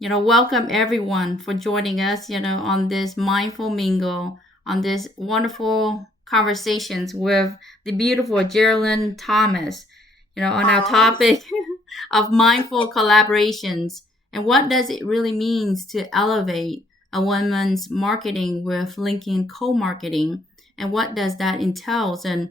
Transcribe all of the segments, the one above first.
welcome everyone for joining us, on this mindful mingle, on this wonderful conversations with the beautiful Jerrilynn Thomas, on our Oh, topic of mindful collaborations and what does it really means to elevate a woman's marketing with linking co-marketing and what does that entails. And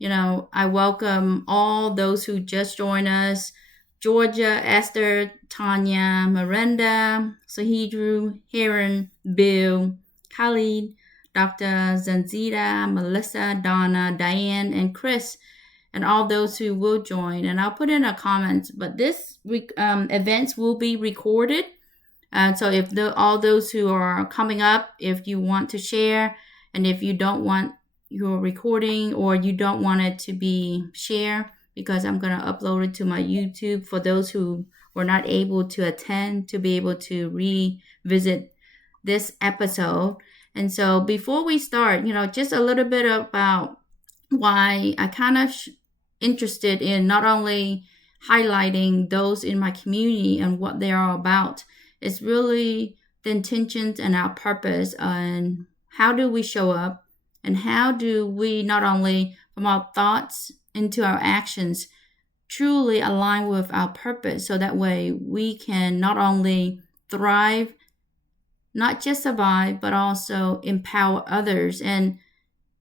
I welcome all those who just joined us: Georgia, Esther, Tanya, Miranda, Sahidru, Heron, Bill, Khalid, Dr. Zanzita, Melissa, Donna, Diane, and Chris, and all those who will join. And I'll put in a comment, but this week events will be recorded. So if all those who are coming up, if you want to share, and if you don't want your recording or you don't want it to be shared, because I'm going to upload it to my YouTube for those who were not able to attend to be able to revisit this episode. And so before we start, just a little bit about why I kind of interested in not only highlighting those in my community and what they are about. It's really the intentions and our purpose and how do we show up and how do we not only from our thoughts into our actions truly align with our purpose so that way we can not only thrive, not just survive, but also empower others. And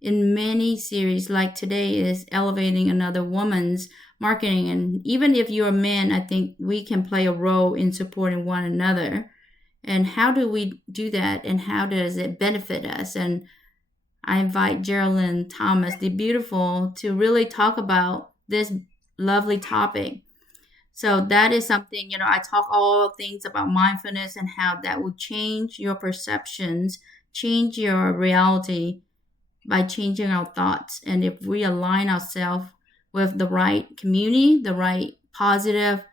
in many series like today is elevating another woman's marketing, and even if you're a man, I think we can play a role in supporting one another. And how do we do that and how does it benefit us? And I invite Jerrilynn Thomas the beautiful to really talk about this lovely topic. So that is something, I talk all things about mindfulness and how that will change your perceptions, change your reality by changing our thoughts. And if we align ourselves with the right community, the right positive,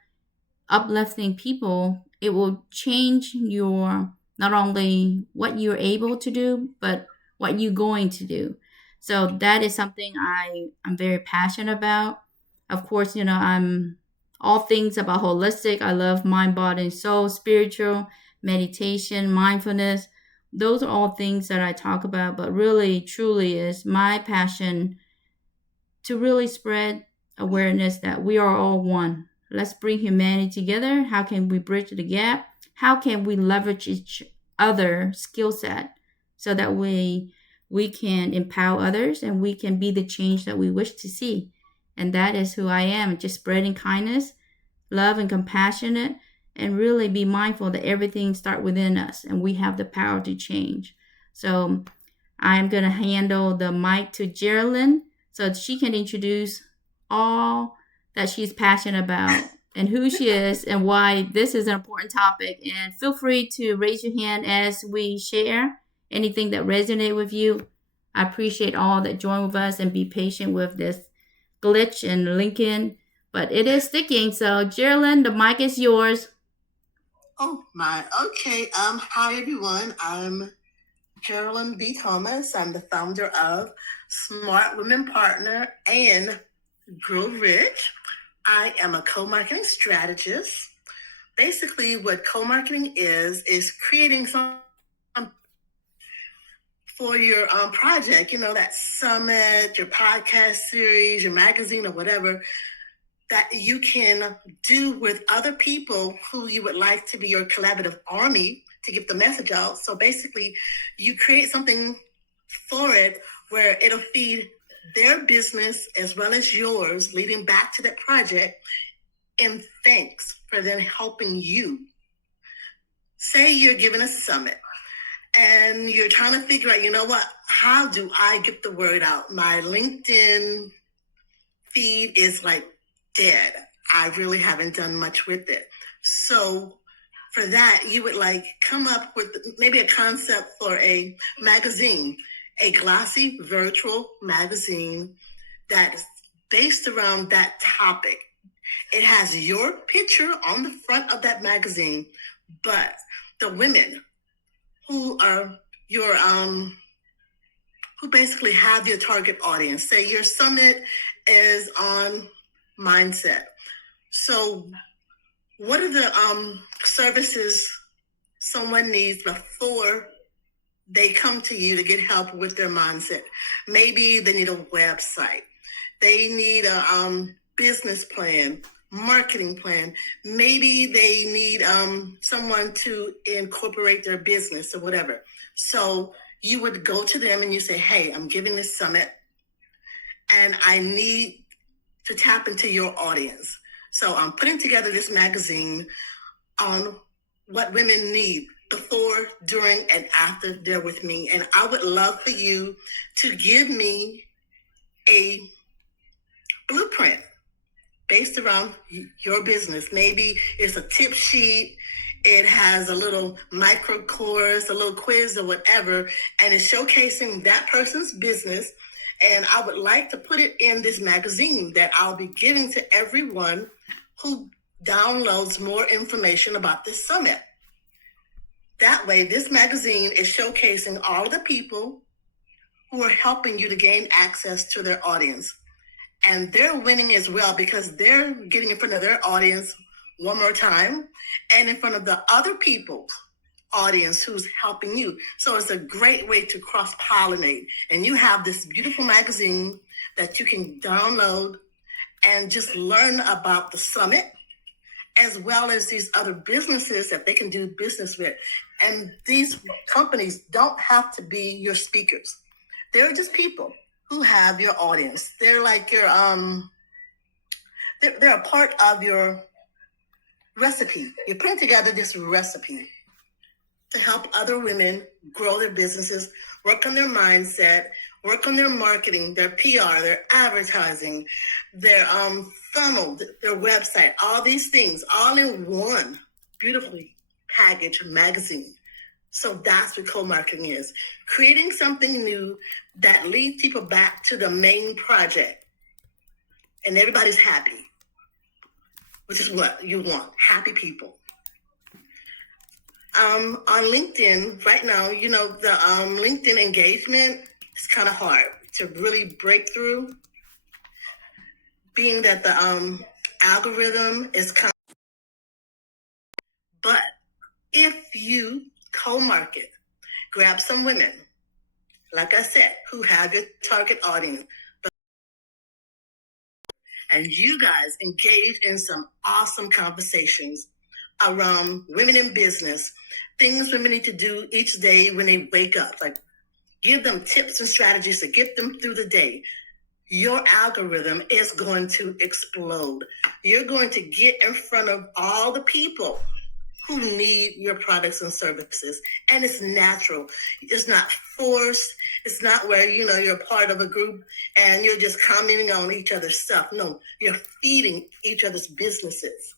uplifting people, it will change your not only what you're able to do, but what you're going to do. So that is something I'm very passionate about. Of course, I'm all things about holistic. I love mind, body, and soul, spiritual, meditation, mindfulness. Those are all things that I talk about, but really, truly is my passion to really spread awareness that we are all one. Let's bring humanity together. How can we bridge the gap? How can we leverage each other skill set so that we can empower others and we can be the change that we wish to see? And that is who I am, just spreading kindness, love, and compassionate, and really be mindful that everything starts within us and we have the power to change. So I'm going to handle the mic to Jerrilynn so she can introduce all that she's passionate about and who she is and why this is an important topic. And feel free to raise your hand as we share anything that resonates with you. I appreciate all that join with us and be patient with this glitch and Lincoln, but it is sticking. So Jerrilynn, the mic is yours. oh my. Okay. Hi everyone. I'm Jerrilynn B. Thomas. I'm the founder of Smart Women Partner and Grow Rich. I am a co-marketing strategist. Basically, what co-marketing is creating some for your project, that summit, your podcast series, your magazine, or whatever, that you can do with other people who you would like to be your collaborative army to get the message out. So basically, you create something for it where it'll feed their business as well as yours, leading back to that project. And thanks for them helping you. Say you're giving a summit and you're trying to figure out, how do I get the word out? My LinkedIn feed is like dead. I really haven't done much with it. So for that, you would come up with maybe a concept for a magazine, a glossy virtual magazine that's based around that topic. It has your picture on the front of that magazine, but the women who are your who basically have your target audience. Say your summit is on mindset. So what are the services someone needs before they come to you to get help with their mindset. Maybe they need a website. They need a business plan, marketing plan. Maybe they need someone to incorporate their business or whatever. So you would go to them and you say, hey, I'm giving this summit and I need to tap into your audience. So I'm putting together this magazine on what women need before, during, and after they're with me. And I would love for you to give me a blueprint based around your business. Maybe it's a tip sheet, it has a little micro course, a little quiz or whatever, and it's showcasing that person's business. And I would like to put it in this magazine that I'll be giving to everyone who downloads more information about this summit. That way, this magazine is showcasing all the people who are helping you to gain access to their audience. And they're winning as well because they're getting in front of their audience one more time and in front of the other people's audience who's helping you. So it's a great way to cross-pollinate. And you have this beautiful magazine that you can download and just learn about the summit, as well as these other businesses that they can do business with. And these companies don't have to be your speakers. They're just people who have your audience. They're like your, they're a part of your recipe. You're putting together this recipe to help other women grow their businesses, work on their mindset, work on their marketing, their PR, their advertising, their funnel, their website, all these things, all in one beautifully packaged magazine. So that's what co-marketing is. Creating something new that leads people back to the main project. And everybody's happy, which is what you want, happy people. On LinkedIn right now, you know, the LinkedIn engagement is kind of hard to really break through, being that the algorithm is kind of, but if you co-market, grab some women, like I said, who have your target audience, and you guys engage in some awesome conversations around women in business, things women need to do each day when they wake up, like give them tips and strategies to get them through the day. Your algorithm is going to explode. You're going to get in front of all the people who need your products and services. And it's natural. It's not forced. It's not where, you know, you're part of a group and you're just commenting on each other's stuff. No, you're feeding each other's businesses.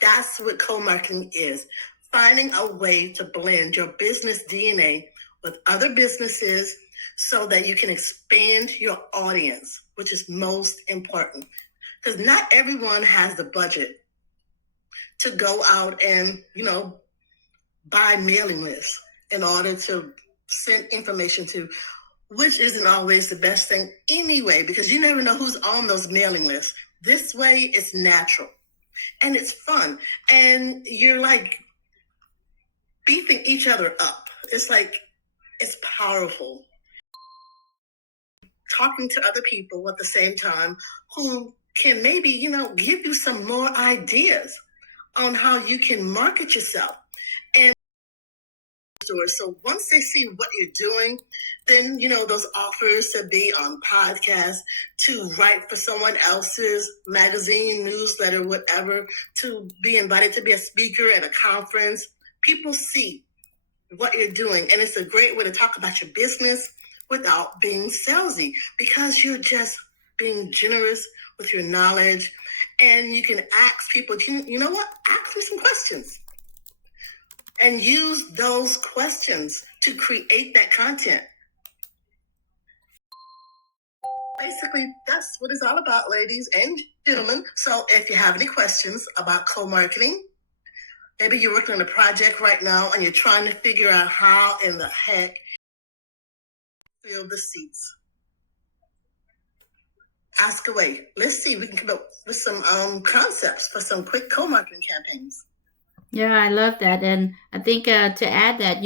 That's what co-marketing is. Finding a way to blend your business DNA with other businesses so that you can expand your audience, which is most important. Because not everyone has the budget to go out and, you know, buy mailing lists in order to send information to, which isn't always the best thing anyway, because you never know who's on those mailing lists. This way, it's natural and it's fun. And you're like beefing each other up. It's like, it's powerful. Talking to other people at the same time who can maybe, you know, give you some more ideas on how you can market yourself. And so once they see what you're doing, then, you know, those offers to be on podcasts, to write for someone else's magazine, newsletter, whatever, to be invited to be a speaker at a conference, people see what you're doing. And it's a great way to talk about your business without being salesy, because you're just being generous with your knowledge. And you can ask people, you know what? Ask me some questions. And use those questions to create that content. Basically, that's what it's all about, ladies and gentlemen. So if you have any questions about co-marketing, maybe you're working on a project right now and you're trying to figure out how in the heck fill the seats. Ask away. Let's see, we can come up with some concepts for some quick co-marketing campaigns. Yeah, I love that. And I think to add that,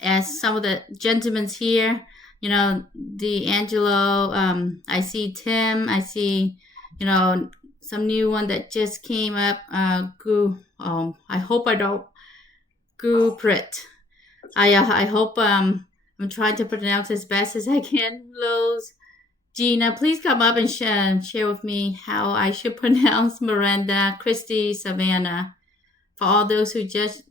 as some of the gentlemen's here, D'Angelo, I see Tim, I see, you know, some new one that just came up, I hope I don't, Guprit. I hope I'm trying to pronounce as best as I can. Los Gina, please come up and share with me how I should pronounce Miranda, Christy, Savannah. For all those who just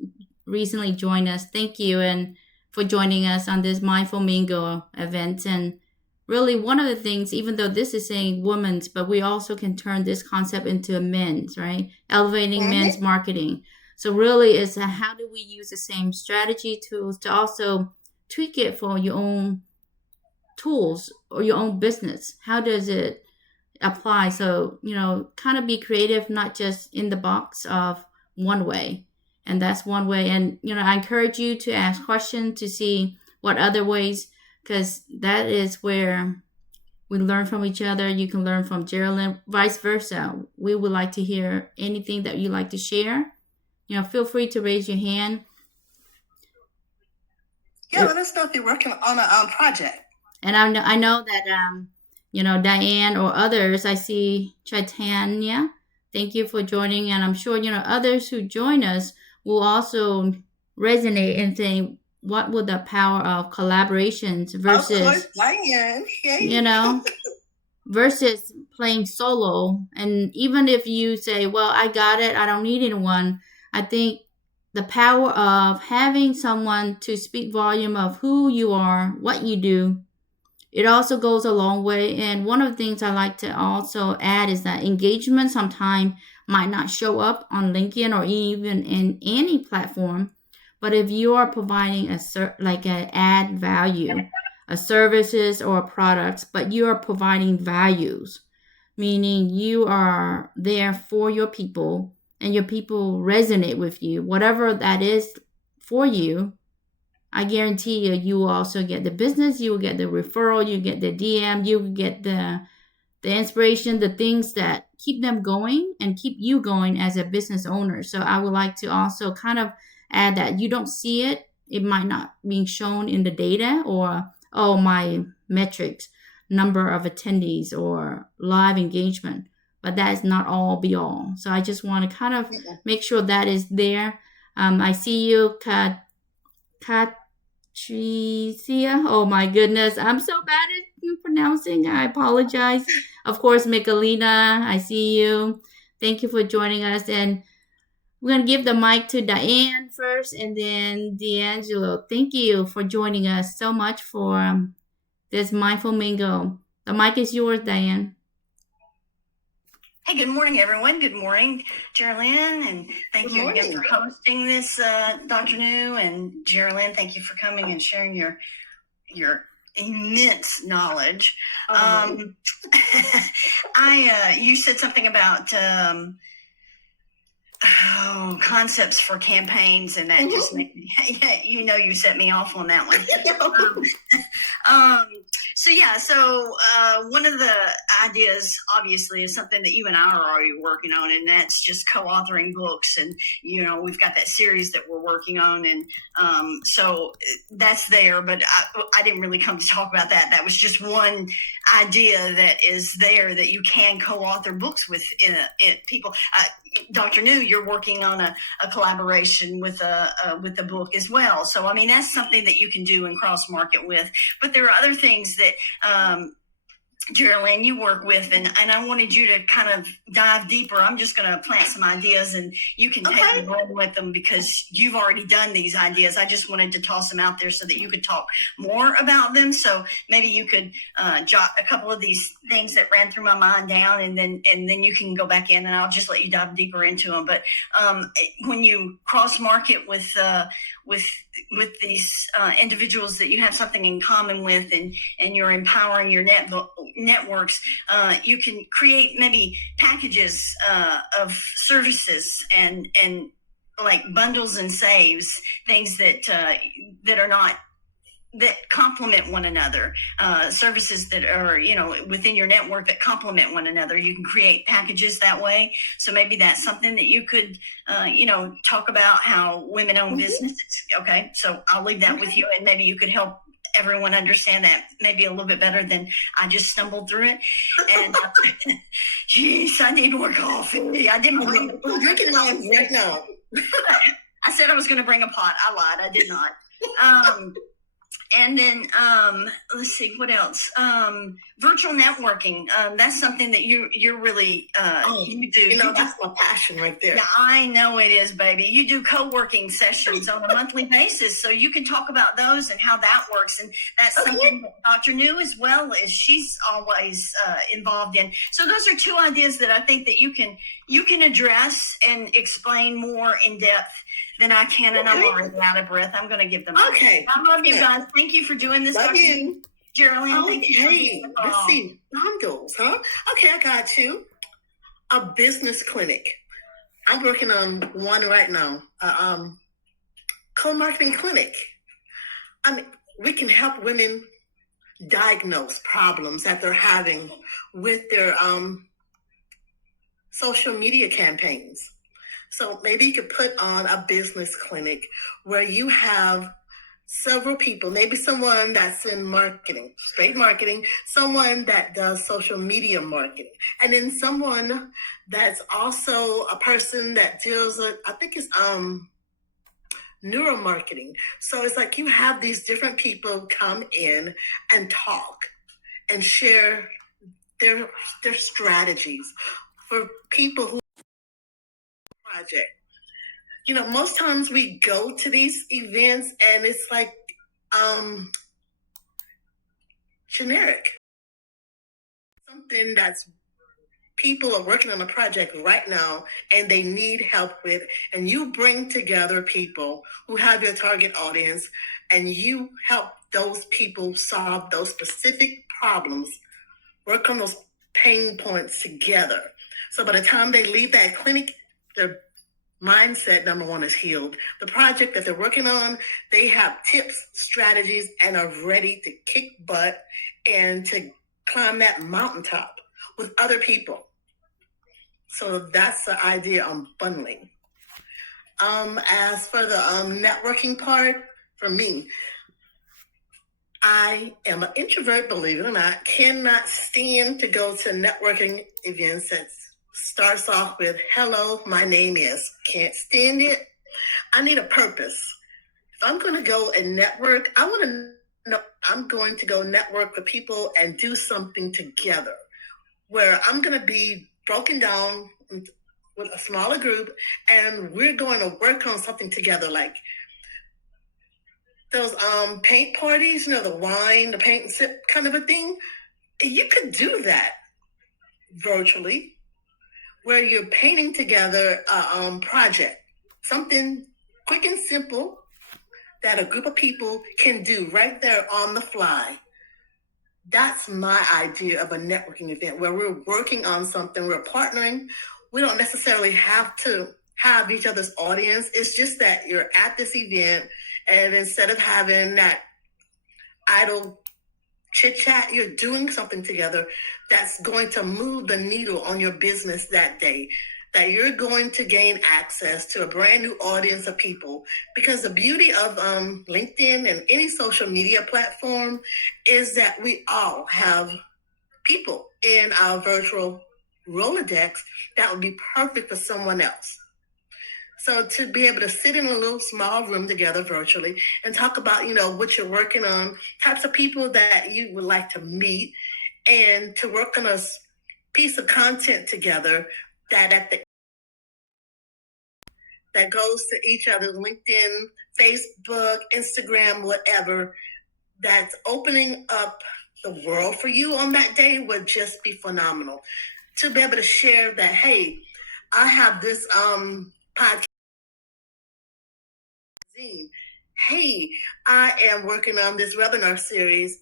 recently joined us, thank you and for joining us on this Mindful Mingle event. And really, one of the things, even though this is saying women's, but we also can turn this concept into men's, right? Elevating men's marketing. So really, it's how do we use the same strategy tools to also tweak it for your own tools or your own business? How does it apply? So, kind of be creative, not just in the box of one way. And that's one way. And, I encourage you to ask questions to see what other ways, because that is where we learn from each other. You can learn from Jerrilynn, vice versa. We would like to hear anything that you like to share. Feel free to raise your hand. Yeah, let us know if you're working on a project. And I know that Diane or others. I see Chaitanya. Thank you for joining, and I'm sure others who join us will also resonate and saying, what would the power of collaborations versus, of course, Diane, versus playing solo. And even if you say, well, I got it, I don't need anyone, I think the power of having someone to speak volume of who you are, what you do, it also goes a long way. And one of the things I like to also add is that engagement sometimes might not show up on LinkedIn or even in any platform. But if you are providing an add value, a services or products, but you are providing values, meaning you are there for your people and your people resonate with you, whatever that is for you, I guarantee you will also get the business, you will get the referral, you get the DM, you will get the inspiration, the things that keep them going and keep you going as a business owner. So I would like to also kind of add that you don't see it. It might not be shown in the data or, my metrics, number of attendees or live engagement, but that is not all be all. So I just want to kind of make sure that is there. I see you, Katricia. Oh my goodness. I'm so bad at pronouncing. I apologize. Of course, Michelina, I see you. Thank you for joining us. And we're going to give the mic to Diane first and then D'Angelo. Thank you for joining us so much for this Mindful Mingle. The mic is yours, Diane. Hey, good morning, everyone. Good morning, Jerrilynn, and thank you again for hosting this, Dr. Nhu, and Jerrilynn, thank you for coming and sharing your immense knowledge. You said something about concepts for campaigns, and that just made me, you set me off on that one. So one of the ideas, obviously, is something that you and I are already working on, and that's just co-authoring books. And, we've got that series that we're working on, and so that's there, but I didn't really come to talk about that. That was just one idea that is there, that you can co-author books with people. Dr. Nhu, you're working on a collaboration with the book as well. So, I mean, that's something that you can do and cross market with. But there are other things that Jerrilynn, you work with, and I wanted you to kind of dive deeper. I'm just going to plant some ideas, and you can take and run with them because you've already done these ideas. I just wanted to toss them out there so that you could talk more about them. So maybe you could jot a couple of these things that ran through my mind down, and then you can go back in, and I'll just let you dive deeper into them. But when you cross market with these individuals that you have something in common with, and you're empowering your networks, you can create maybe packages of services and like bundles and saves, things that are not that complement one another, services that are, within your network that complement one another. You can create packages that way. So maybe that's something that you could, talk about, how women-owned businesses. Okay, so I'll leave that with you, and maybe you could help everyone understand that maybe a little bit better than I just stumbled through it. And geez, I need more coffee. I didn't bring the pot. I'm drinking one right now. I said I was going to bring a pot. I lied. I did not. And then let's see what else. Virtual networking. That's something that you're really you do. That's my passion right there. Yeah, I know it is, baby. You do co-working sessions on a monthly basis, so you can talk about those and how that works. And that's something that Dr. Nhu, as well, as she's always involved in. So those are two ideas that I think that you can address and explain more in depth than I can, and I'm already out of breath. I'm going to give them. Okay. I love you guys. Thank you for doing this. Love you. Jerrilynn, thank you. Let's see. Bundles, huh? Okay, I got you. A business clinic. I'm working on one right now. Co-marketing clinic. I mean, we can help women diagnose problems that they're having with their social media campaigns. So maybe you could put on a business clinic where you have several people, maybe someone that's in marketing, straight marketing, someone that does social media marketing, and then someone that's also a person that deals with, I think it's neuromarketing. So it's like you have these different people come in and talk and share their strategies for people who project. Most times we go to these events and it's like generic. Something that's people are working on a project right now and they need help with, and you bring together people who have your target audience and you help those people solve those specific problems, work on those pain points together. So by the time they leave that clinic, their mindset, number one, is healed. The project that they're working on, they have tips, strategies, and are ready to kick butt and to climb that mountaintop with other people. So that's the idea on bundling. As for the networking part, for me, I am an introvert, believe it or not, cannot stand to go to networking events that starts off with, hello, my name is. Can't stand it. I need a purpose. If I'm going to go and network, I want to know I'm going to go network with people and do something together where I'm going to be broken down with a smaller group and we're going to work on something together, like those paint parties, the wine, the paint and sip kind of a thing. You could do that virtually, where you're painting together a project, something quick and simple that a group of people can do right there on the fly. That's my idea of a networking event, where we're working on something, we're partnering. We don't necessarily have to have each other's audience. It's just that you're at this event, and instead of having that idle chit chat, you're doing something together that's going to move the needle on your business that day, that you're going to gain access to a brand new audience of people. Because the beauty of LinkedIn and any social media platform is that we all have people in our virtual Rolodex that would be perfect for someone else. So to be able to sit in a little small room together virtually and talk about, what you're working on, types of people that you would like to meet, and to work on a piece of content together that goes to each other's LinkedIn, Facebook, Instagram, whatever, that's opening up the world for you on that day would just be phenomenal. To be able to share that, hey, I have this podcast. Hey, I am working on this webinar series,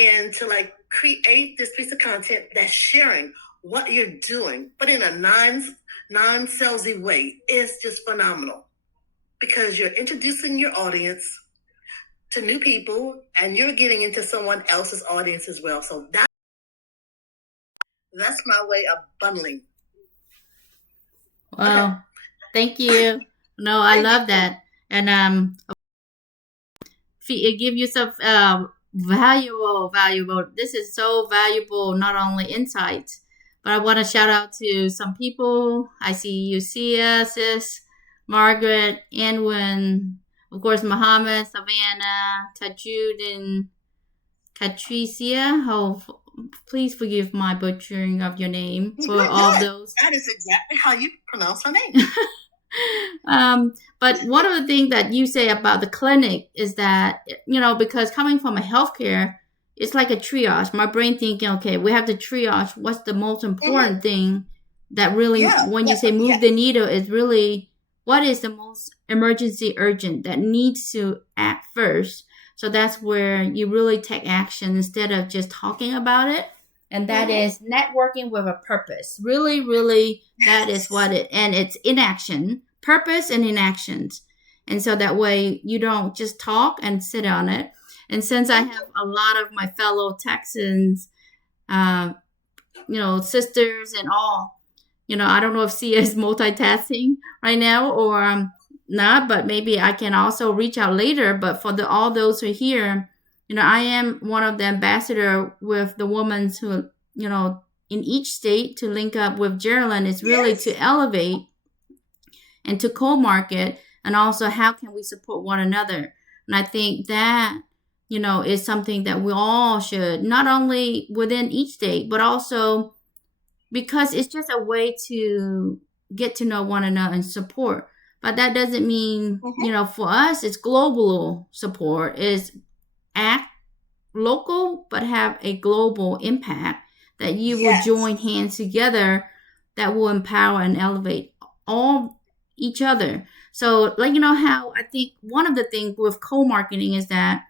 and to create this piece of content that's sharing what you're doing, but in a non-salesy way, is just phenomenal, because you're introducing your audience, to new people, and you're getting into someone else's audience as well. So that's my way of bundling. Well, okay. Thank you. No, I love that. And it give you some valuable. This is so valuable, not only insights, but I want to shout out to some people. I see you, Sis, Margaret, Anwin, of course, Muhammad, Savannah, Tajud, and Patricia. Oh, please forgive my butchering of your name for all those. That is exactly how you pronounce her name. But one of the things that you say about the clinic is that, because coming from a healthcare, it's like a triage. My brain thinking, okay, we have to triage. What's the most important thing that really, when you say move the needle, is really what is the most emergency urgent that needs to act first. So that's where you really take action instead of just talking about it. And that is networking with a purpose. Really, really, that is what and it's inaction, purpose and inactions. And so that way you don't just talk and sit on it. And since I have a lot of my fellow Texans, sisters and all, I don't know if Sia is multitasking right now or not, but maybe I can also reach out later. But for all those who are here, I am one of the ambassador with the women who, in each state to link up with Jerrilynn is really to elevate and to co-market, and also how can we support one another. And I think that, is something that we all should, not only within each state, but also because it's just a way to get to know one another and support. But that doesn't mean, for us, it's global support, is act local, but have a global impact that you will join hands together that will empower and elevate all each other. So, how I think one of the things with co-marketing is that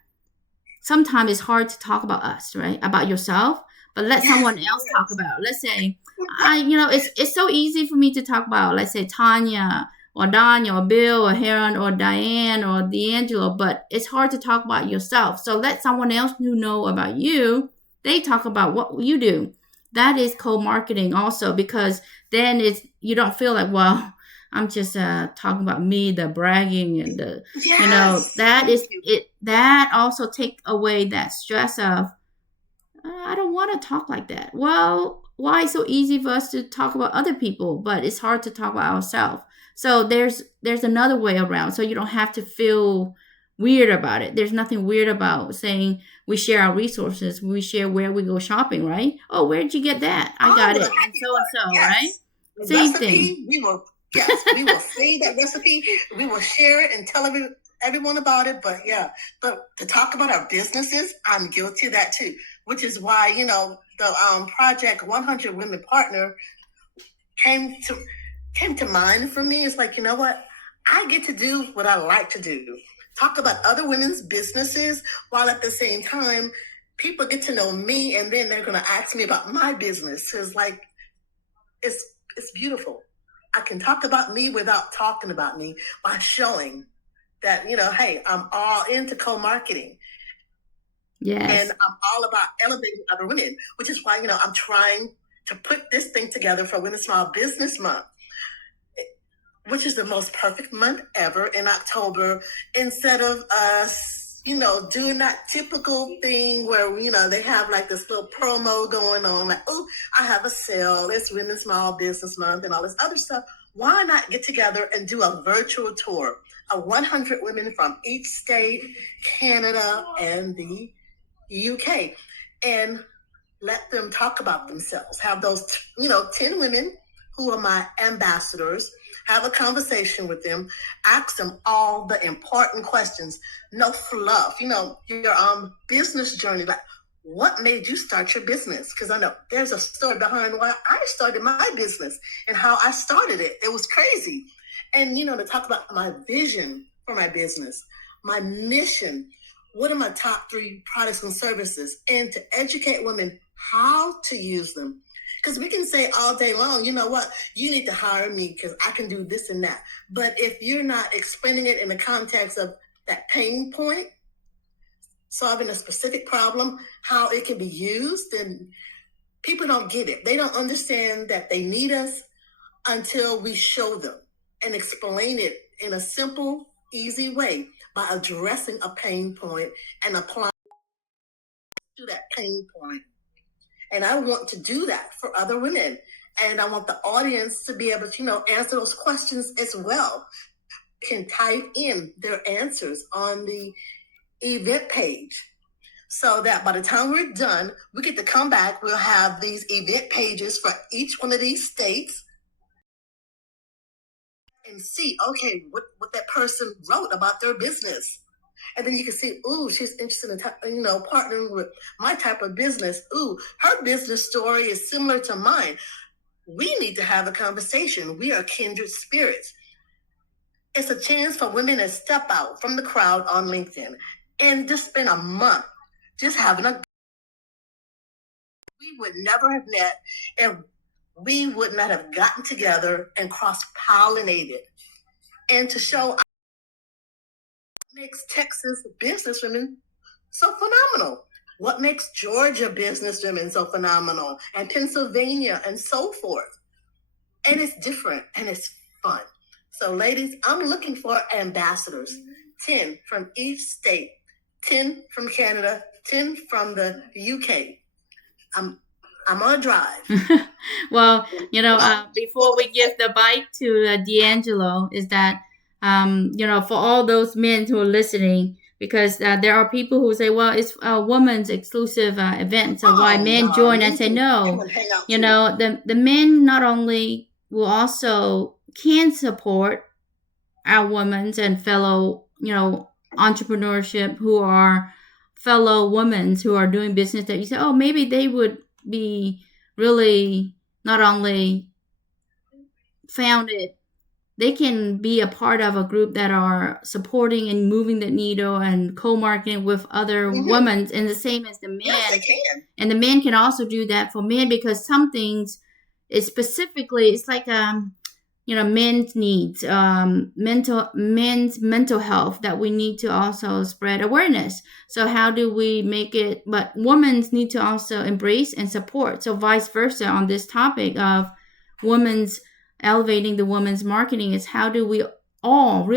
sometimes it's hard to talk about us, right? About yourself, but let someone else talk about. Let's say, it's so easy for me to talk about, let's say, Tanya or Danya or Bill or Heron or Diane or D'Angelo, but it's hard to talk about yourself. So let someone else who know about you, they talk about what you do. That is co-marketing also, because then you don't feel like, well, I'm just talking about me, the bragging and the, that is it. That also take away that stress of, I don't want to talk like that. Well, why is it so easy for us to talk about other people, but it's hard to talk about ourselves? So there's another way around. So you don't have to feel weird about it. There's nothing weird about saying we share our resources. We share where we go shopping, right? Oh, where'd you get that? I got it. And so, right? The Same thing. We will save that recipe. We will share it and tell everyone about it. But to talk about our businesses, I'm guilty of that too. Which is why, the Project 100 Women Partner came to mind for me. It's like, what? I get to do what I like to do. Talk about other women's businesses while at the same time, people get to know me, and then they're going to ask me about my business. It's like, it's beautiful. I can talk about me without talking about me by showing that, hey, I'm all into co-marketing. Yes. And I'm all about elevating other women, which is why, I'm trying to put this thing together for Women's Small Business Month, which is the most perfect month ever in October, instead of us, doing that typical thing where, they have like this little promo going on, like, oh, I have a sale, it's Women's Small Business Month and all this other stuff. Why not get together and do a virtual tour of 100 women from each state, Canada, and the UK, and let them talk about themselves. Have those, 10 women who are my ambassadors, have a conversation with them, ask them all the important questions, no fluff, your business journey, like what made you start your business? Because I know there's a story behind why I started my business and how I started it. It was crazy. And, to talk about my vision for my business, my mission, what are my top 3 products and services, and to educate women how to use them. Because we can say all day long, you know what, you need to hire me because I can do this and that. But if you're not explaining it in the context of that pain point, solving a specific problem, how it can be used, and people don't get it. They don't understand that they need us until we show them and explain it in a simple, easy way by addressing a pain point and applying to that pain point. And I want to do that for other women. And I want the audience to be able to, answer those questions as well. Can type in their answers on the event page so that by the time we're done, we get to come back. We'll have these event pages for each one of these states and see, okay, what that person wrote about their business. And then you can see, ooh, she's interested in, partnering with my type of business. Ooh, her business story is similar to mine. We need to have a conversation. We are kindred spirits. It's a chance for women to step out from the crowd on LinkedIn and just spend a month just having a. We would never have met, and we would not have gotten together and cross-pollinated. And to show what makes Texas businesswomen so phenomenal. What makes Georgia businesswomen so phenomenal, and Pennsylvania, and so forth. And it's different, and it's fun. So, ladies, I'm looking for ambassadors, 10 from each state, 10 from Canada, 10 from the UK. I'm on a drive. Well, before we give the mic to D'Angelo, is that, for all those men who are listening, because there are people who say, well, it's a woman's exclusive event, so why men join? I say, no, the men not only will also can support our women and fellow, entrepreneurship who are fellow women who are doing business that you say, oh, maybe they would be really not only founded, they can be a part of a group that are supporting and moving the needle and co-marketing with other women, and the same as the men. Yes, they can. And the men can also do that for men, because some things is specifically, it's like men's needs, men's mental health that we need to also spread awareness. So how do we make it? But women need to also embrace and support. So vice versa on this topic of women's elevating the women's marketing is how do we all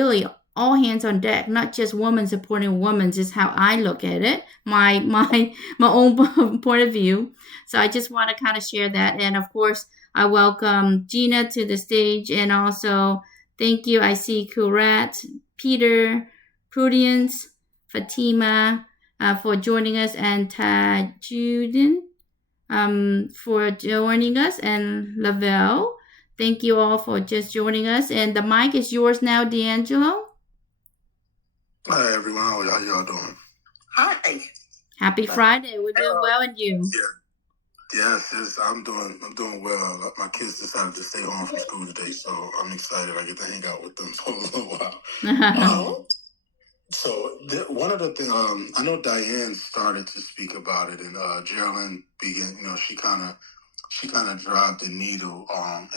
hands on deck, not just women supporting women, is how I look at it, my own point of view. So I just want to kind of share that. And of course, I welcome Gina to the stage, and also thank you. I see Kurat, Peter, Prudence, Fatima for joining us, and Tajudin for joining us, and Lavelle. Thank you all for just joining us. And the mic is yours now, D'Angelo. Hi, everyone. How y'all doing? Hi. Happy Friday. We're doing well, and you? Yes, I'm doing well. My kids decided to stay home from school today, so I'm excited. I get to hang out with them for a little while. So one of the things, I know Diane started to speak about it, and Jerrilynn began. She kind of dropped the needle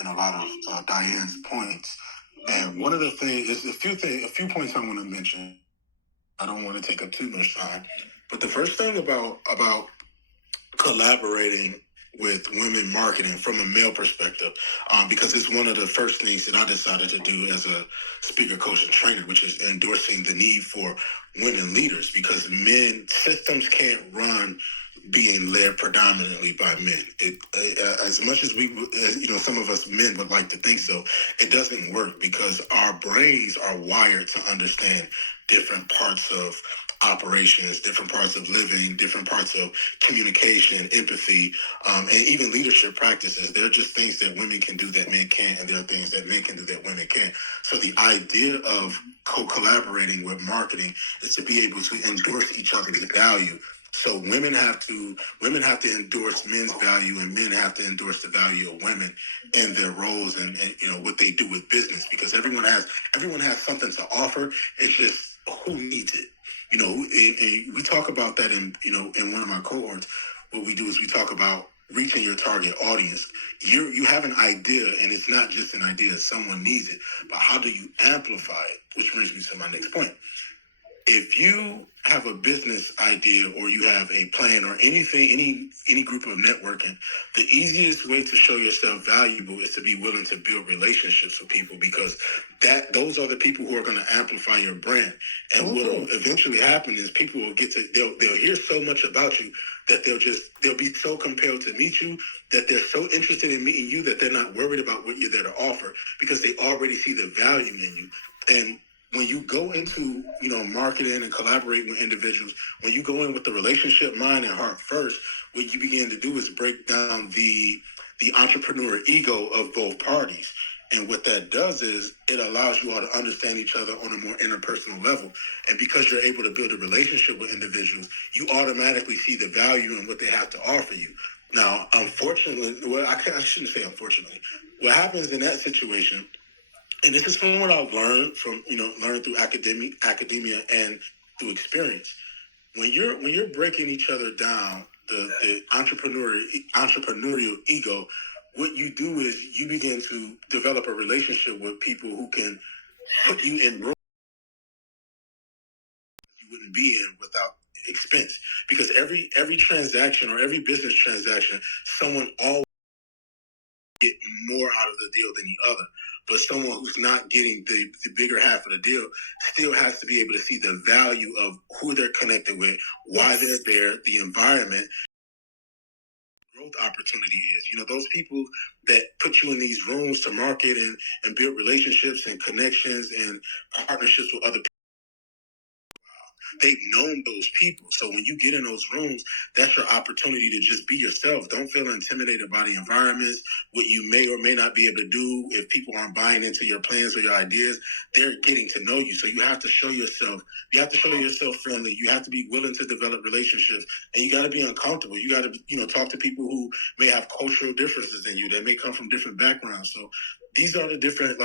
in a lot of Diane's points. And one of the things is a few points I want to mention. I don't want to take up too much time, but the first thing about collaborating with women marketing from a male perspective, because it's one of the first things that I decided to do as a speaker, coach, and trainer, which is endorsing the need for women leaders, because systems can't run being led predominantly by men. As much as some of us men would like to think so, it doesn't work, because our brains are wired to understand different parts of operations, different parts of living, different parts of communication, empathy, and even leadership practices. There are just things that women can do that men can't, and there are things that men can do that women can't. So the idea of collaborating with marketing is to be able to endorse each other's value. So women have to endorse men's value, and men have to endorse the value of women in their roles and what they do with business, because everyone has something to offer. It's just who needs it. And we talk about that in one of my cohorts. What we do is we talk about reaching your target audience. You have an idea, and it's not just an idea. Someone needs it, but how do you amplify it? Which brings me to my next point. if you have a business idea or you have a plan or anything, any group of networking, the easiest way to show yourself valuable is to be willing to build relationships with people, because those are the people who are going to amplify your brand. And what will eventually happen is people will they'll hear so much about you that they'll be so compelled to meet you, that they're so interested in meeting you that they're not worried about what you're there to offer, because they already see the value in you. And when you go into, marketing and collaborating with individuals, when you go in with the relationship mind and heart first, what you begin to do is break down the entrepreneur ego of both parties. And what that does is it allows you all to understand each other on a more interpersonal level. And because you're able to build a relationship with individuals, you automatically see the value in what they have to offer you. Now, unfortunately, I shouldn't say unfortunately. What happens in that situation, and this is from what I've learned from, learning through academia and through experience. When you're breaking each other down, the entrepreneurial ego, what you do is you begin to develop a relationship with people who can put you in rooms you wouldn't be in without expense. Because every transaction or every business transaction, someone always get more out of the deal than the other. But someone who's not getting the bigger half of the deal still has to be able to see the value of who they're connected with, why they're there, the environment, growth opportunity is. Those people that put you in these rooms to market and build relationships and connections and partnerships with other people. They've known those people. So when you get in those rooms, that's your opportunity to just be yourself. Don't feel intimidated by the environments, what you may or may not be able to do. If people aren't buying into your plans or your ideas, they're getting to know you. So you have to show yourself. You have to show yourself friendly. You have to be willing to develop relationships, and you got to be uncomfortable. You got to, talk to people who may have cultural differences than you. They may come from different backgrounds. So these are the different,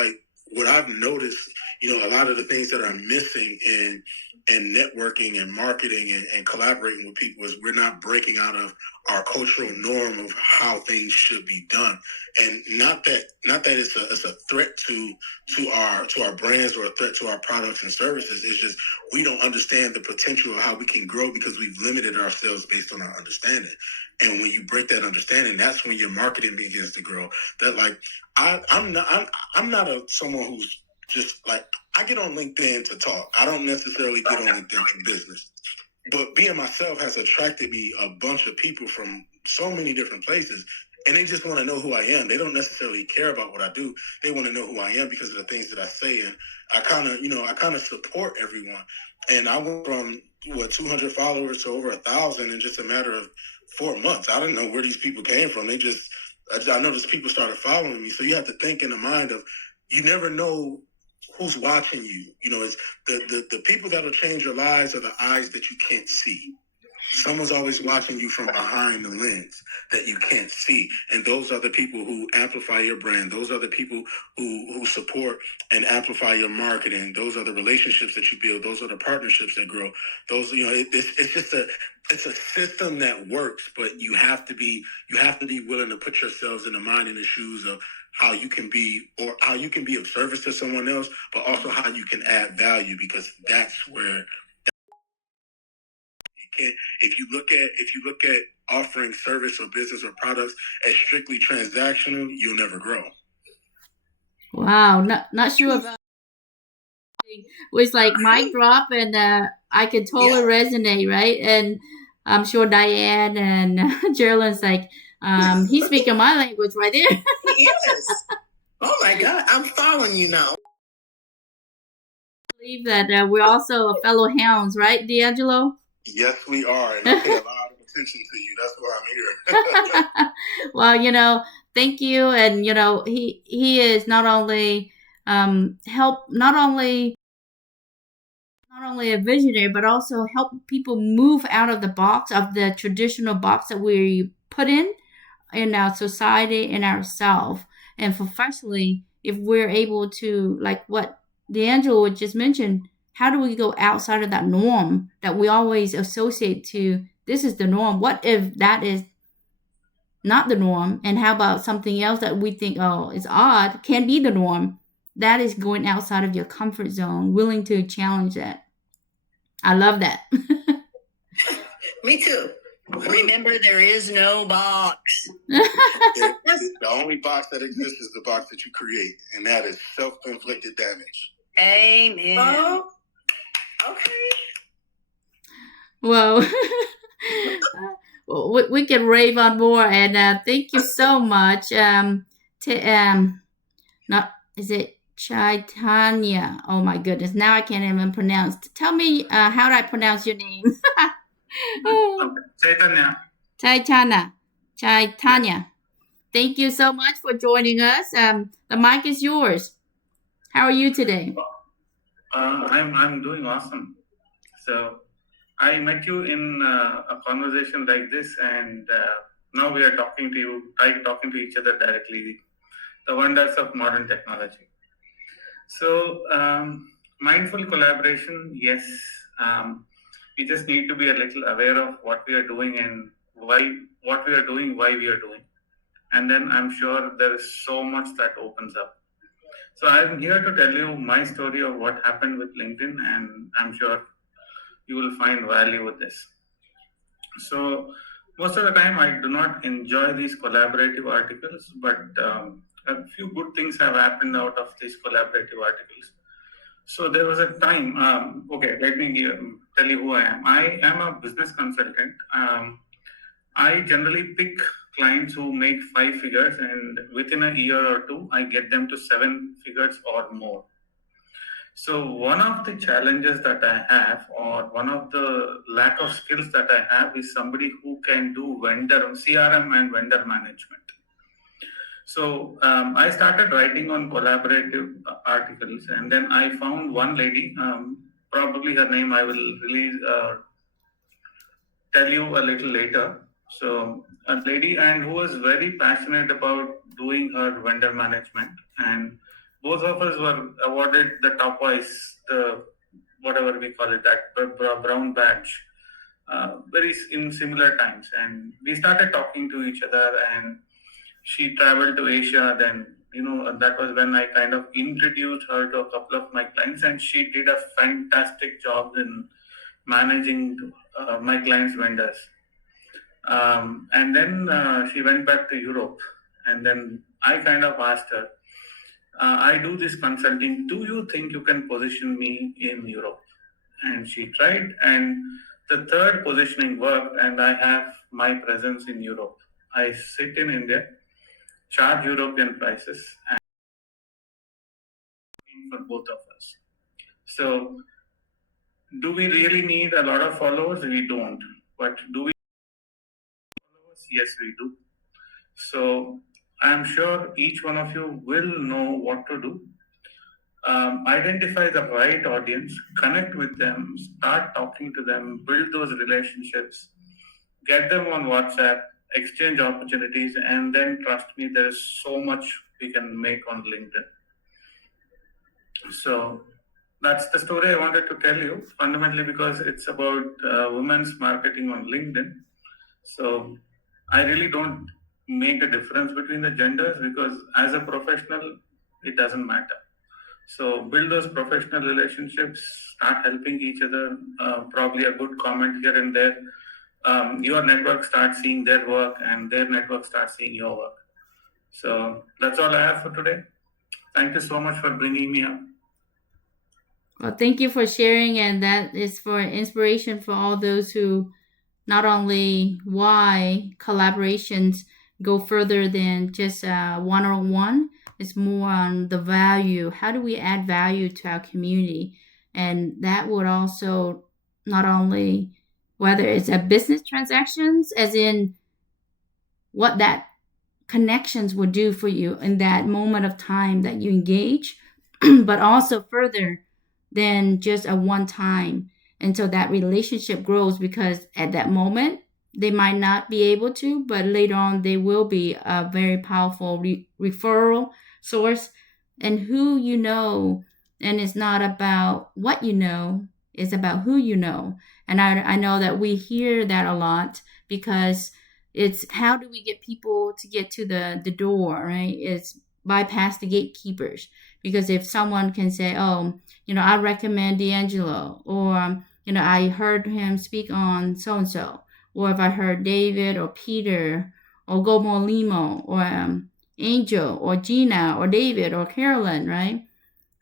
what I've noticed, a lot of the things that are missing in networking and marketing and collaborating with people is we're not breaking out of our cultural norm of how things should be done. And not that it's a threat to our brands or a threat to our products and services. It's just we don't understand the potential of how we can grow because we've limited ourselves based on our understanding. And when you break that understanding, that's when your marketing begins to grow. That I'm not someone who's just I get on LinkedIn to talk. I don't necessarily get on LinkedIn for business. But being myself has attracted me a bunch of people from so many different places. And they just want to know who I am. They don't necessarily care about what I do. They want to know who I am because of the things that I say. And I kind of support everyone. And I went from 200 followers to over 1,000 in just a matter of 4 months. I didn't know where these people came from. I noticed people started following me. So you have to think in the mind of, you never know who's watching you. It's the people that'll change your lives are the eyes that you can't see. Someone's always watching you from behind the lens that you can't see. And those are the people who amplify your brand. Those are the people who support and amplify your marketing. Those are the relationships that you build. Those are the partnerships that grow. Those, it's just it's a system that works, but you have to be willing to put yourselves in the mind and the shoes of how you can be of service to someone else, but also how you can add value, because that's where if you look at offering service or business or products as strictly transactional, you'll never grow. Wow, not sure about it was like mic drop, and I could totally resonate, right? And I'm sure Diane and Jerrilyn's like, he's speaking my language right there. Yes. Oh my God, I'm following you now. I believe that we're also fellow hounds, right, D'Angelo? Yes, we are, and I pay a lot of attention to you. That's why I'm here. Well, thank you, and he is not only not only a visionary, but also help people move out of the box of the traditional box that we put in our society and ourselves. And professionally, if we're able to, like what D'Angelo just mentioned, how do we go outside of that norm that we always associate to? This is the norm. What if that is not the norm? And how about something else that we think, oh, is odd, can be the norm? That is going outside of your comfort zone, willing to challenge that. I love that. Me too. Remember, there is no box. The only box that exists is the box that you create, and that is self-inflicted damage. Amen. Oh, okay. Well, we can rave on more, and thank you so much. Not is it Chaitanya? Oh my goodness, now I can't even pronounce. Tell me, how do I pronounce your name? Chaitanya. Chaitanya. Thank you so much for joining us. The mic is yours. How are you today? I'm doing awesome. So I met you in a conversation like this, and now we are talking to each other directly. The wonders of modern technology. So mindful collaboration, yes. We just need to be a little aware of what we are doing and why we are doing, and then I'm sure there is so much that opens up. So I'm here to tell you my story of what happened with LinkedIn, and I'm sure you will find value with this. So most of the time I do not enjoy these collaborative articles, but a few good things have happened out of these collaborative articles. So there was a time, okay, let me tell you who I am. I am a business consultant. I generally pick clients who make 5 figures, and within a year or two, I get them to 7 figures or more. So one of the challenges that I have, or one of the lack of skills that I have, is somebody who can do CRM and vendor management. So I started writing on collaborative articles, and then I found one lady, probably her name I will tell you a little later. So a lady, and who was very passionate about doing her vendor management, and both of us were awarded the top wise, the whatever we call it, that brown badge, very in similar times. And we started talking to each other, and she traveled to Asia. Then that was when I kind of introduced her to a couple of my clients, and she did a fantastic job in managing my clients' vendors. And then she went back to Europe, and then I kind of asked her, I do this consulting. Do you think you can position me in Europe? And she tried, and the third positioning worked, and I have my presence in Europe. I sit in India, charge European prices, and for both of us. So, do we really need a lot of followers? We don't. But do we? Yes, we do. So I'm sure each one of you will know what to do. Identify the right audience, connect with them, start talking to them, build those relationships, get them on WhatsApp, exchange opportunities, and then trust me, there is so much we can make on LinkedIn. So that's the story I wanted to tell you, fundamentally because it's about women's marketing on LinkedIn. So I really don't make a difference between the genders, because as a professional, it doesn't matter. So build those professional relationships, start helping each other, probably a good comment here and there. Your network starts seeing their work, and their network starts seeing your work. So that's all I have for today. Thank you so much for bringing me up. Well, thank you for sharing, and that is for inspiration for all those who not only why collaborations go further than just one-on-one. It's more on the value. How do we add value to our community? And that would also not only whether it's a business transactions, as in what that connections would do for you in that moment of time that you engage, but also further than just a one time. And so that relationship grows, because at that moment, they might not be able to, but later on, they will be a very powerful referral source. And who you know, and it's not about what you know, it's about who you know. And I know that we hear that a lot, because it's how do we get people to get to the door, right? It's bypass the gatekeepers. Because if someone can say, oh, I recommend D'Angelo, or, I heard him speak on so-and-so, or if I heard David or Peter or Gomo Limo or Angel or Gina or David or Carolyn, right?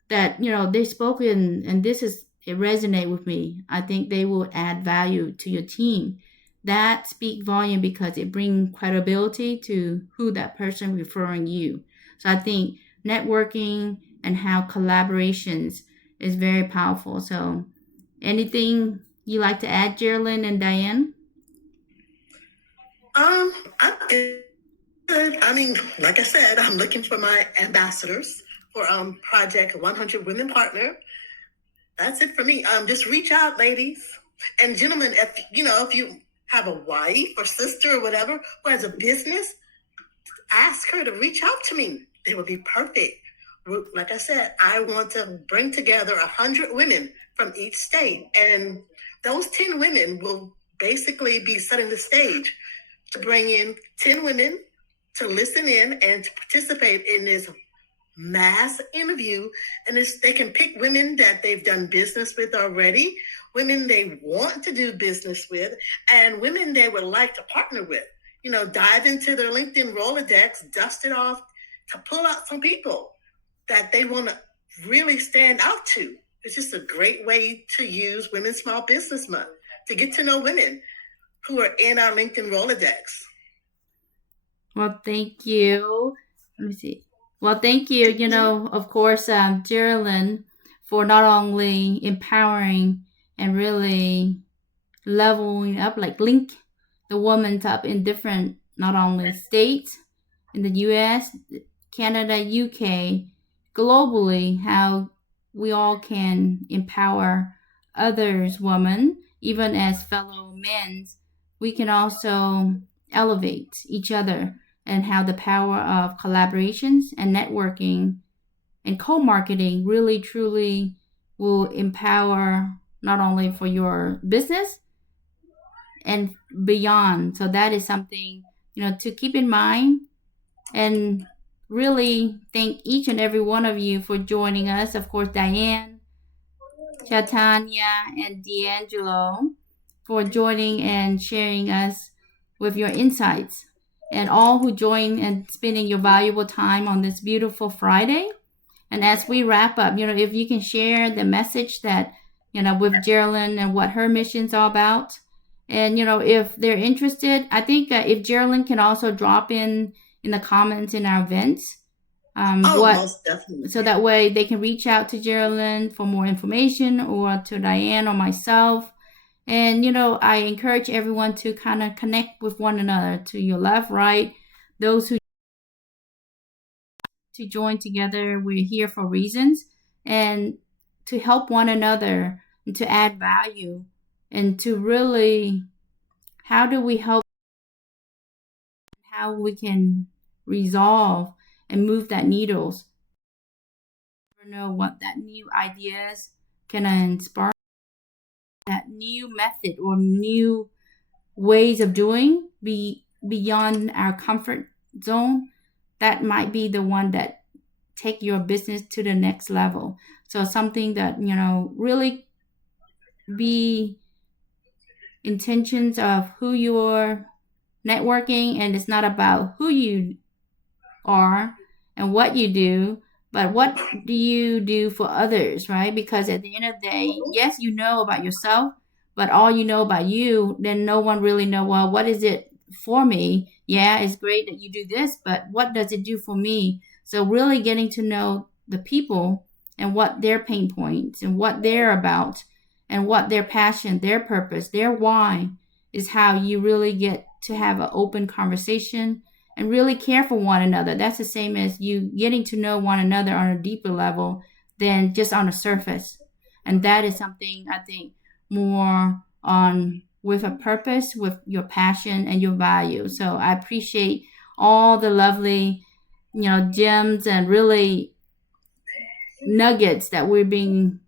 That, they spoke and it resonate with me. I think they will add value to your team. That speak volume because it bring credibility to who that person referring you. So I think networking and how collaborations is very powerful. So anything you like to add, Jerrilynn and Diane? I'm good. I mean, like I said, I'm looking for my ambassadors for Project 100 Women Partner. That's it for me. Just reach out, ladies and gentlemen. If you have a wife or sister or whatever who has a business, ask her to reach out to me. It would be perfect. Like I said, I want to bring together 100 women from each state, and those 10 women will basically be setting the stage to bring in 10 women to listen in and to participate in this mass interview. And they can pick women that they've done business with already, women they want to do business with, and women they would like to partner with. Dive into their LinkedIn Rolodex, dust it off to pull out some people that they want to really stand out to. It's just a great way to use Women's Small Business Month to get to know women who are in our LinkedIn Rolodex. Well, thank you. Let me see. Well, thank you. Of course, Jerrilynn, for not only empowering and really leveling up, like link the women up in different, not only states in the U.S., Canada, UK, globally, how we all can empower others, women, even as fellow men. We can also elevate each other, and how the power of collaborations and networking and co-marketing really truly will empower not only for your business and beyond. So that is something, to keep in mind, and really thank each and every one of you for joining us. Of course, Diane, Chaitanya, and D'Angelo for joining and sharing us with your insights, and all who join and spending your valuable time on this beautiful Friday. And as we wrap up, if you can share the message that, with Jerrilynn and what her mission's all about. And, if they're interested, I think if Jerrilynn can also drop in the comments in our events, most definitely. So that way they can reach out to Jerrilynn for more information, or to Diane or myself. And, I encourage everyone to kind of connect with one another, to your left, right, those who to join together. We're here for reasons, and to help one another, and to add value, and to really, how do we help, how we can resolve and move that needles. You never know what that new ideas can inspire, that new method or new ways of doing beyond our comfort zone. That might be the one that take your business to the next level. So something that, really be intentions of who you're networking, and it's not about who you are and what you do, but what do you do for others, right? Because at the end of the day, yes, you know about yourself, but all you know about you, then no one really know, well, what is it for me? Yeah, it's great that you do this, but what does it do for me? So really getting to know the people and what their pain points and what they're about and what their passion, their purpose, their why is, how you really get to have an open conversation and really care for one another. That's the same as you getting to know one another on a deeper level than just on the surface. And that is something I think more on with a purpose, with your passion and your value. So I appreciate all the lovely, gems and really nuggets that we're being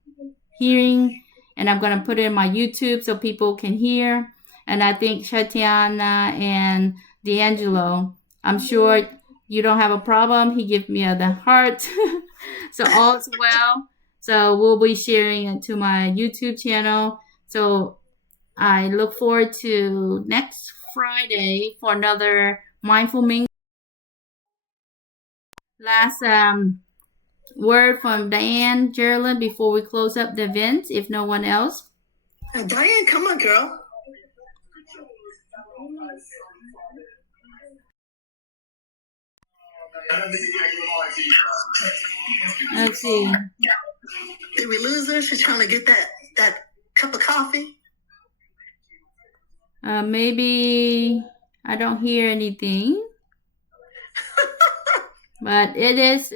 hearing. And I'm going to put it in my YouTube so people can hear. And I think Chaitanya and D'Angelo, I'm sure you don't have a problem. He gave me the heart. So all's well. So we'll be sharing it to my YouTube channel. So I look forward to next Friday for another Mindful Mingle. Last word from Diane, Jerrilynn, before we close up the event, if no one else. Diane, come on, girl. Let's see. Did we lose her? She's trying to get that cup of coffee. Maybe I don't hear anything. But it is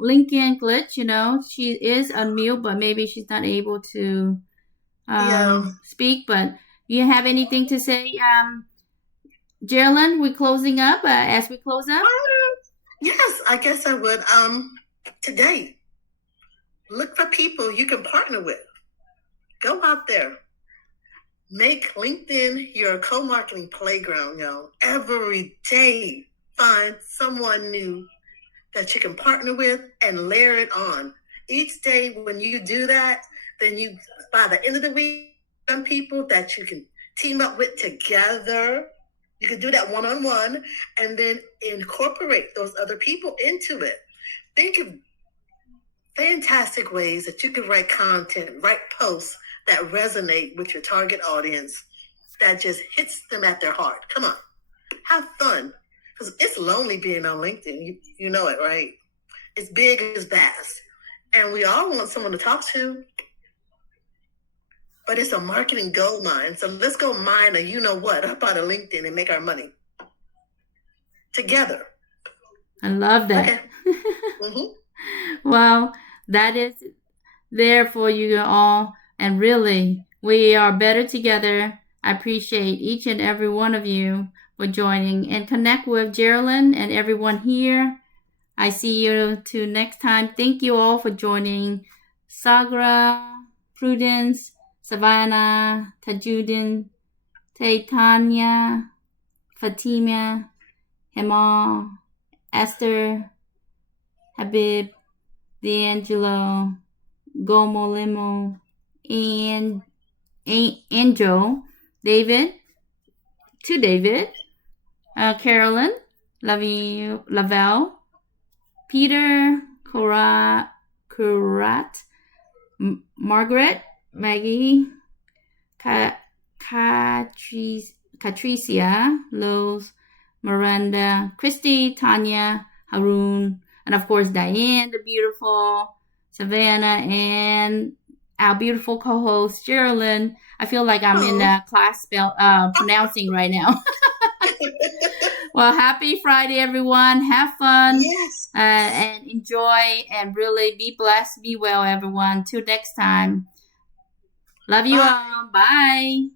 LinkedIn glitch, you know. She is on mute, but maybe she's not able to speak. But you have anything to say, Jerrilynn? We're closing up. As we close up. Yes, I guess I would. Today, look for people you can partner with. Go out there. Make LinkedIn your co-marketing playground, y'all. Every day, find someone new that you can partner with and layer it on. Each day when you do that, then you, by the end of the week, some people that you can team up with together. You can do that one-on-one and then incorporate those other people into it. Think of fantastic ways that you can write content, write posts that resonate with your target audience, that just hits them at their heart. Come on, have fun. Because it's lonely being on LinkedIn. You know it, right? It's big, it's vast. And we all want someone to talk to. But it's a marketing gold mine. So let's go mine a you-know-what up out of LinkedIn and make our money together. I love that. Okay. Mm-hmm. Well, that is there for you all. And really, we are better together. I appreciate each and every one of you for joining, and connect with Jerrilynn and everyone here. I see you to next time. Thank you all for joining. Sagra, Prudence, Savannah, Tajuddin, Tanya, Fatima, Hemal, Esther, Habib, D'Angelo, Gomo Limo, and Angel, David, to David, Carolyn, Lavelle, Peter, Kurat, Margaret, Maggie, Catricia, Lowe's, Miranda, Christy, Tanya, Haroon, and of course Diane, the beautiful, Savannah, and our beautiful co-host Jerrilynn. I feel like I'm in class pronouncing right now. Well, happy Friday, everyone. Have fun. Yes. And enjoy, and really be blessed. Be well, everyone. Till next time. Love you all. Bye.